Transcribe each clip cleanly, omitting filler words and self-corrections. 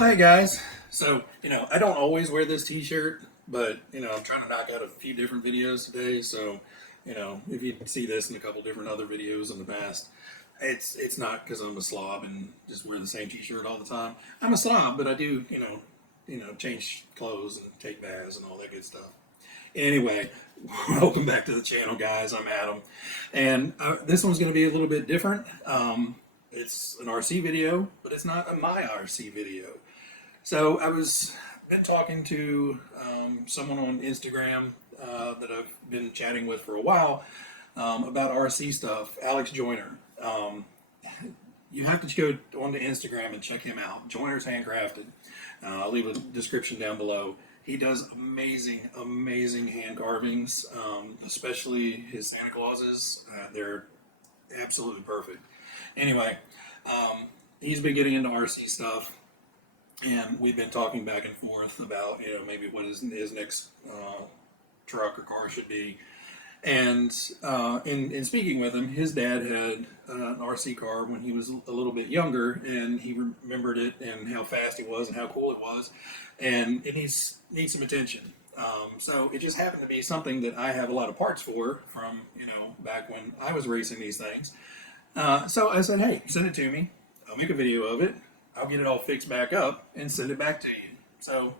Well, hey guys. So, I don't always wear this t-shirt, but, I'm trying to knock out a few different videos today. So, if you see this in a couple different other videos in the past, it's not because I'm a slob and just wear the same t-shirt all the time. I'm a slob, but I do, change clothes and take baths and all that good stuff. Anyway, welcome back to the channel, guys. I'm Adam, and this one's going to be a little bit different. It's an RC video, but it's not a my RC video. So I was been talking to someone on Instagram that I've been chatting with for a while about RC stuff, Alex Joyner. You have to go onto Instagram and check him out. Joyner's Handcrafted. I'll leave a description down below. He does amazing, amazing hand carvings, especially his Santa Clauses. They're absolutely perfect. Anyway, he's been getting into RC stuff, and we've been talking back and forth about, maybe what his next truck or car should be. And in speaking with him, his dad had an RC car when he was a little bit younger, and he remembered it and how fast he was and how cool it was, and it needs some attention. So it just happened to be something that I have a lot of parts for from back when I was racing these things. So I said, hey, send it to me. I'll make a video of it. I'll get it all fixed back up and send it back to you. So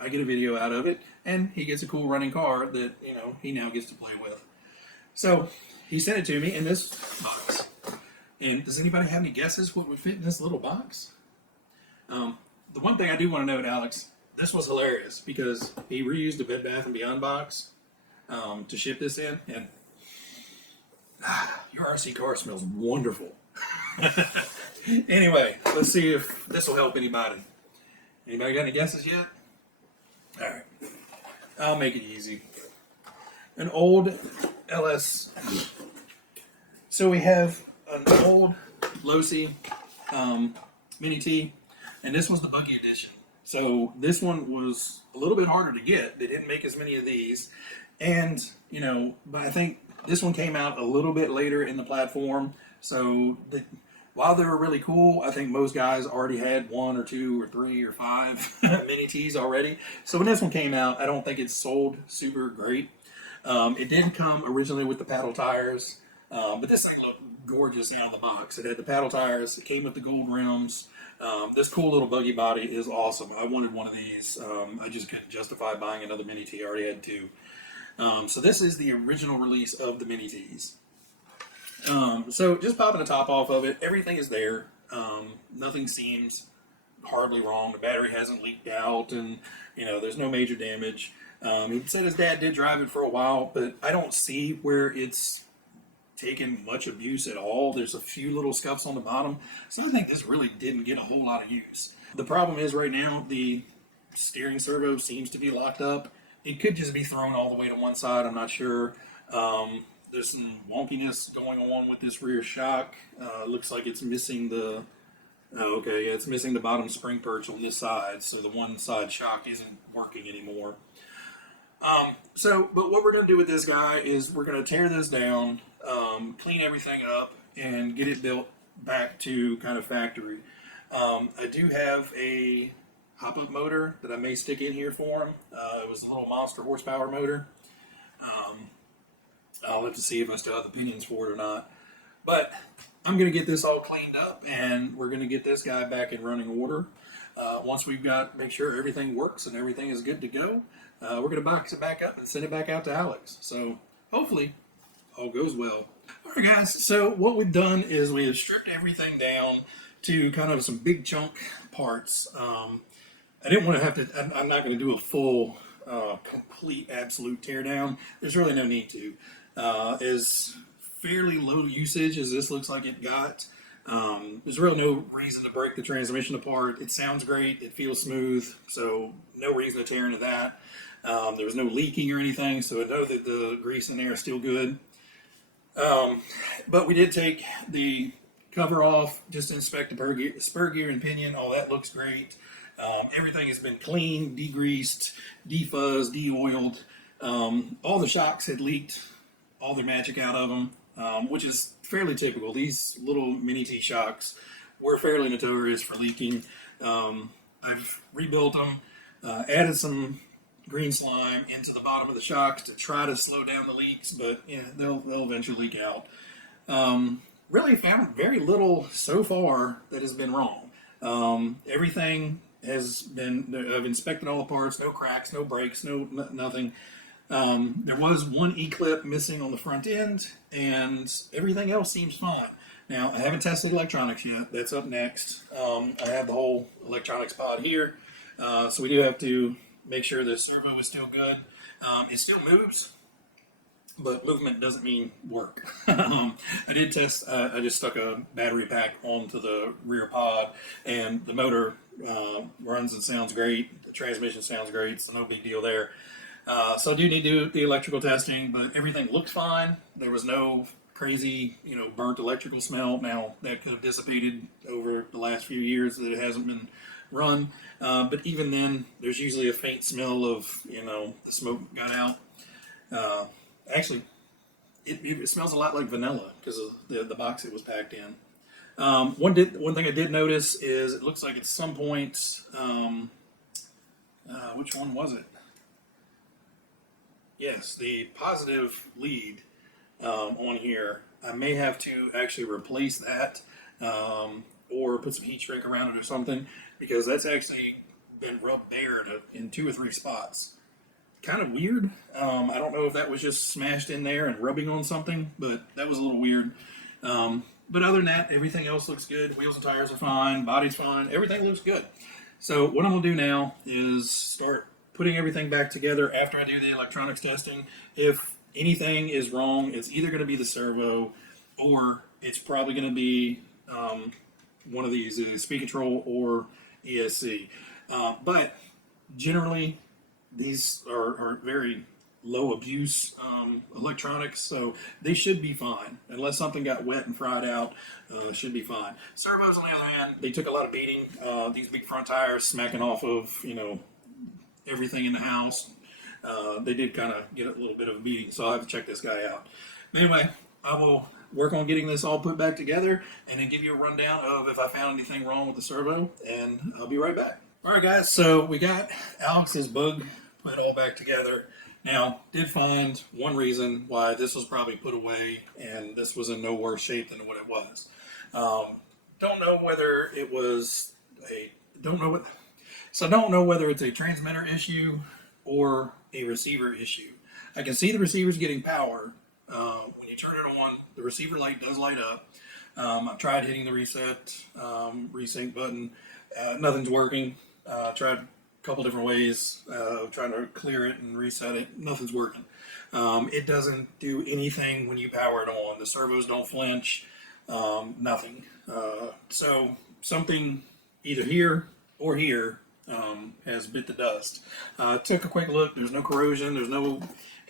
I get a video out of it, and he gets a cool running car that, he now gets to play with. So he sent it to me in this box. And does anybody have any guesses what would fit in this little box? The one thing I do want to note, Alex, this was hilarious because he reused a Bed Bath & Beyond box to ship this in, and your RC car smells wonderful. Anyway, let's see if this will help anybody. Anybody got any guesses yet? All right, I'll make it easy. An old LS. So we have an old Losi Mini-T, and this was the buggy edition. So this one was a little bit harder to get. They didn't make as many of these, and but I think this one came out a little bit later in the platform. So while they were really cool, I think most guys already had 1 or 2 or 3 or 5 Mini-Ts already. So when this one came out, I don't think it sold super great. It did come originally with the paddle tires, but this thing looked gorgeous out of the box. It had the paddle tires, it came with the gold rims. This cool little buggy body is awesome. I wanted one of these. I just couldn't justify buying another Mini-T. I already had 2. So this is the original release of the Mini-Ts. So just popping the top off of it, everything is there. Nothing seems hardly wrong. The battery hasn't leaked out, and there's no major damage. He said his dad did drive it for a while, but I don't see where it's taken much abuse at all. There's a few little scuffs on the bottom, so I think this really didn't get a whole lot of use. The problem is right now the steering servo seems to be locked up. It could just be thrown all the way to one side. I'm not sure. There's some wonkiness going on with this rear shock. Looks like it's missing the... Oh, okay, yeah, it's missing the bottom spring perch on this side, so the one side shock isn't working anymore. But what we're going to do with this guy is we're going to tear this down, clean everything up, and get it built back to kind of factory. I do have a hop-up motor that I may stick in here for him. It was a little monster horsepower motor. I'll have to see if I still have the pinions for it or not. But I'm going to get this all cleaned up, and we're going to get this guy back in running order. Once we've make sure everything works and everything is good to go, we're going to box it back up and send it back out to Alex. So hopefully all goes well. All right, guys. So what we've done is we have stripped everything down to kind of some big chunk parts. I didn't want to have to, I'm not going to do a full, complete, absolute teardown. There's really no need to. As fairly low usage as this looks like it got, there's really no reason to break the transmission apart. It sounds great, it feels smooth, so no reason to tear into that. There was no leaking or anything, so I know that the grease in there is still good. But we did take the cover off, just inspect the spur gear and pinion. All that looks great. Everything has been cleaned, degreased, defuzzed, de-oiled. All the shocks had leaked all their magic out of them, which is fairly typical. These little Mini-T shocks were fairly notorious for leaking. I've rebuilt them, added some green slime into the bottom of the shocks to try to slow down the leaks, but yeah, they'll eventually leak out. Really found very little so far that has been wrong. Everything has been, I've inspected all the parts, no cracks, no breaks, nothing. There was one E-clip missing on the front end, and everything else seems fine. Now, I haven't tested electronics yet. That's up next. I have the whole electronics pod here, so we do have to make sure the servo is still good. It still moves, but movement doesn't mean work. I did test, I just stuck a battery pack onto the rear pod, and the motor runs and sounds great. The transmission sounds great, so no big deal there. So I do need to do the electrical testing, but everything looks fine. There was no crazy, burnt electrical smell. Now, that could have dissipated over the last few years that it hasn't been run. But even then, there's usually a faint smell of, the smoke got out. Actually, it smells a lot like vanilla because of the box it was packed in. One thing I did notice is it looks like at some point, which one was it? Yes, the positive lead on here. I may have to actually replace that or put some heat shrink around it or something, because that's actually been rubbed bare in 2 or 3 spots. Kind of weird. I don't know if that was just smashed in there and rubbing on something, but that was a little weird. But other than that, everything else looks good. Wheels and tires are fine. Body's fine. Everything looks good. So what I'm going to do now is start putting everything back together after I do the electronics testing. If anything is wrong, it's either going to be the servo, or it's probably going to be one of these, either speed control or ESC. But generally, these are very low abuse electronics, so they should be fine. Unless something got wet and fried out, should be fine. Servos, on the other hand, they took a lot of beating. These big front tires smacking off of, everything in the house. They did kind of get a little bit of a beating, so I'll have to check this guy out. Anyway, I will work on getting this all put back together and then give you a rundown of if I found anything wrong with the servo, and I'll be right back. Alright guys, so we got Alex's bug put all back together. Now, did find one reason why this was probably put away and this was in no worse shape than what it was. Don't know whether it was don't know whether it's a transmitter issue or a receiver issue. I can see the receiver's getting power. When you turn it on, the receiver light does light up. I've tried hitting the reset, resync button. Nothing's working. Tried a couple different ways, trying to clear it and reset it. Nothing's working. It doesn't do anything when you power it on. The servos don't flinch. Nothing. So something either here or here has bit the dust. Took a quick look. There's no corrosion. There's no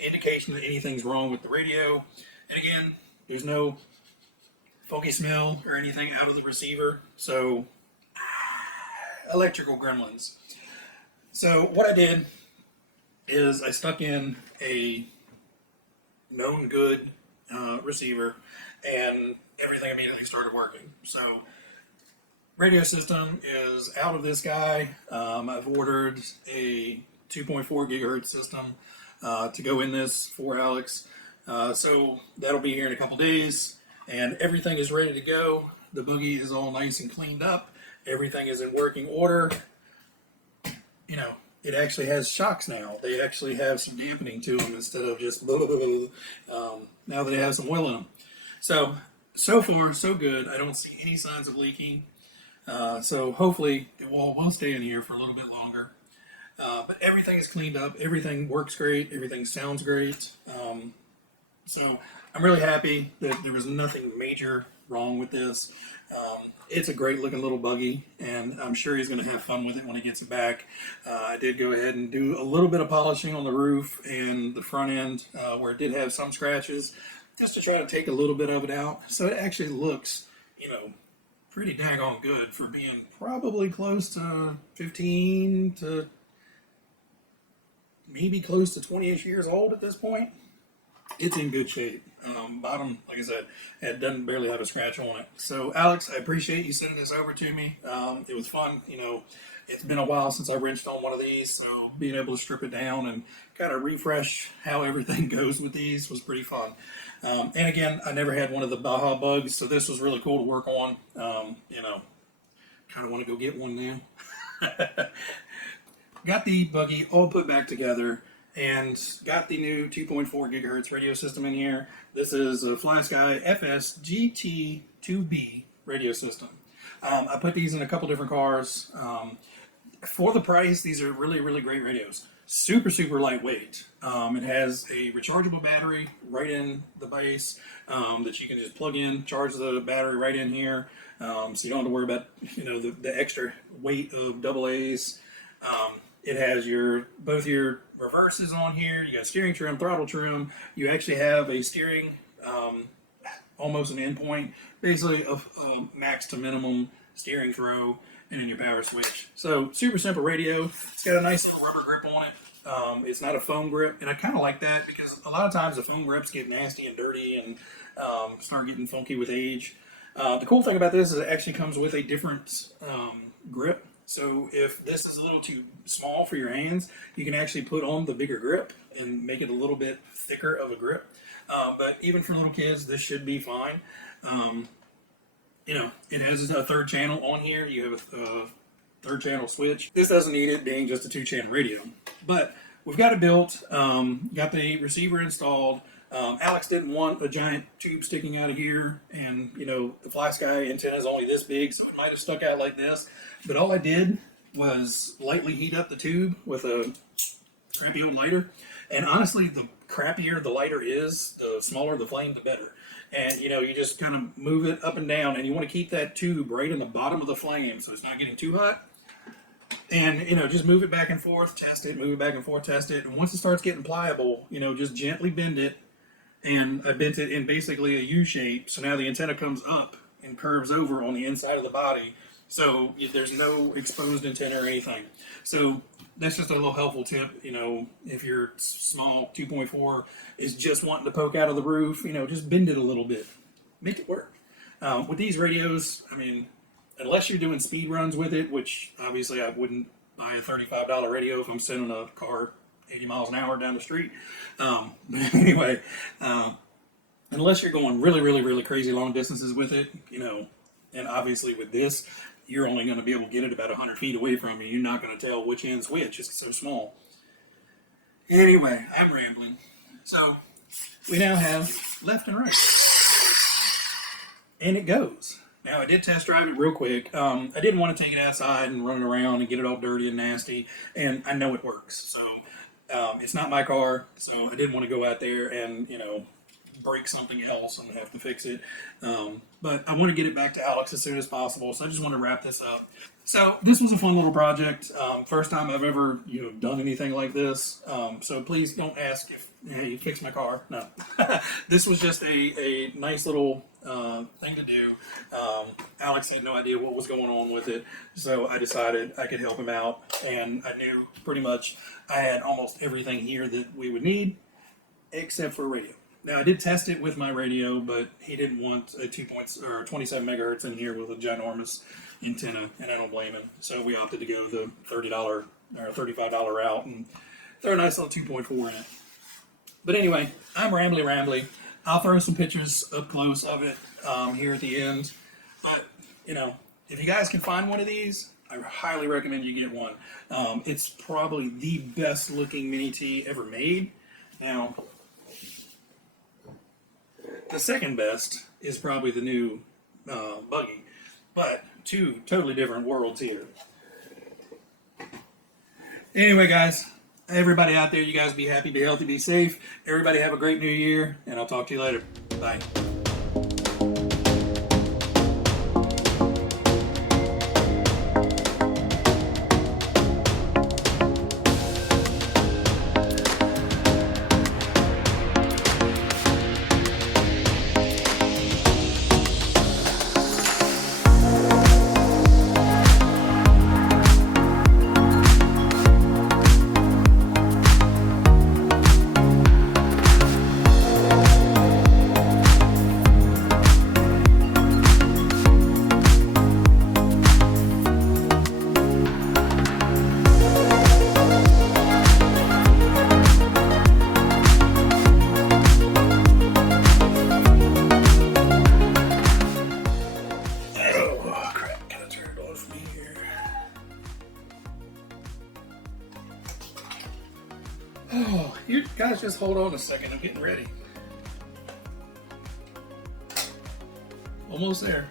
indication that anything's wrong with the radio. And again, there's no funky smell or anything out of the receiver. So, electrical gremlins. So what I did is I stuck in a known good receiver, and everything immediately started working. So radio system is out of this guy. I've ordered a 2.4 gigahertz system to go in this for Alex. So that'll be here in a couple days, and everything is ready to go. The buggy is all nice and cleaned up. Everything is in working order. It actually has shocks now. They actually have some dampening to them instead of just blah, blah, blah, blah. Now they have some oil in them. So far, so good. I don't see any signs of leaking. So hopefully it won't stay in here for a little bit longer. But everything is cleaned up. Everything works great. Everything sounds great. So I'm really happy that there was nothing major wrong with this. It's a great looking little buggy, and I'm sure he's going to have fun with it when he gets it back. I did go ahead and do a little bit of polishing on the roof and the front end where it did have some scratches, just to try to take a little bit of it out. So it actually looks, pretty daggone good for being probably close to 15 to maybe close to 20-ish years old at this point. It's in good shape. Bottom, like I said, it doesn't barely have a scratch on it. So, Alex, I appreciate you sending this over to me. It was fun. It's been a while since I wrenched on one of these, so being able to strip it down and kind of refresh how everything goes with these was pretty fun. And again, I never had one of the Baja bugs, so this was really cool to work on. Kind of want to go get one now. Got the buggy all put back together and got the new 2.4 gigahertz radio system in here. This is a FlySky FS GT2B radio system. I put these in a couple different cars. For the price, these are really, really great radios. Super, super lightweight. It has a rechargeable battery right in the base that you can just plug in, charge the battery right in here. So you don't have to worry about the extra weight of AA's. It has both your reverses on here. You got steering trim, throttle trim. You actually have a steering, almost an endpoint, basically a max to minimum steering throw, and then your power switch. So super simple radio. It's got a nice little rubber grip on it. It's not a foam grip, and I kind of like that because a lot of times the foam grips get nasty and dirty and start getting funky with age. The cool thing about this is it actually comes with a different grip. So if this is a little too small for your hands, you can actually put on the bigger grip and make it a little bit thicker of a grip. But even for little kids, this should be fine. It has a third channel on here. You have a third channel switch. This doesn't need it being just a 2-channel radio. But we've got it built, got the receiver installed. Alex didn't want a giant tube sticking out of here, and the FlySky antenna is only this big, so it might have stuck out like this. But all I did was lightly heat up the tube with a crappy old lighter. And honestly, the crappier the lighter is, the smaller the flame, the better. And you just kind of move it up and down, and you want to keep that tube right in the bottom of the flame so it's not getting too hot. And just move it back and forth, test it, move it back and forth, test it. And once it starts getting pliable, just gently bend it. And I bent it in basically a U shape, so now the antenna comes up and curves over on the inside of the body, so there's no exposed antenna or anything. So that's just a little helpful tip. If your small 2.4 is just wanting to poke out of the roof, just bend it a little bit, make it work. With these radios, unless you're doing speed runs with it, which obviously I wouldn't buy a $35 radio if I'm sending a car 80 miles an hour down the street. But anyway, unless you're going really, really, really crazy long distances with it, and obviously with this, you're only going to be able to get it about 100 feet away from you. You're not going to tell which end's which. It's so small. Anyway, I'm rambling. So we now have left and right. And it goes. Now, I did test drive it real quick. I didn't want to take it outside and run it around and get it all dirty and nasty. And I know it works. So it's not my car. So I didn't want to go out there and, break something else and have to fix it. But I want to get it back to Alex as soon as possible. So I just want to wrap this up. So this was a fun little project. First time I've ever, done anything like this. So please don't ask if you fix my car. No. This was just a nice little thing to do. Alex had no idea what was going on with it, so I decided I could help him out, and I knew pretty much I had almost everything here that we would need, except for a radio. Now I did test it with my radio, but he didn't want a 27 megahertz in here with a ginormous antenna, and I don't blame him. So we opted to go the $30 or $35 route and throw a nice little 2.4 in it. But anyway, I'm rambly. I'll throw some pictures up close of it here at the end. But, if you guys can find one of these, I highly recommend you get one. It's probably the best looking Mini-T ever made. Now, the second best is probably the new buggy. But two totally different worlds here. Anyway, guys. Everybody out there, you guys be happy, be healthy, be safe. Everybody have a great new year, and I'll talk to you later. Bye. Oh, you guys just hold on a second. I'm getting ready. Almost there.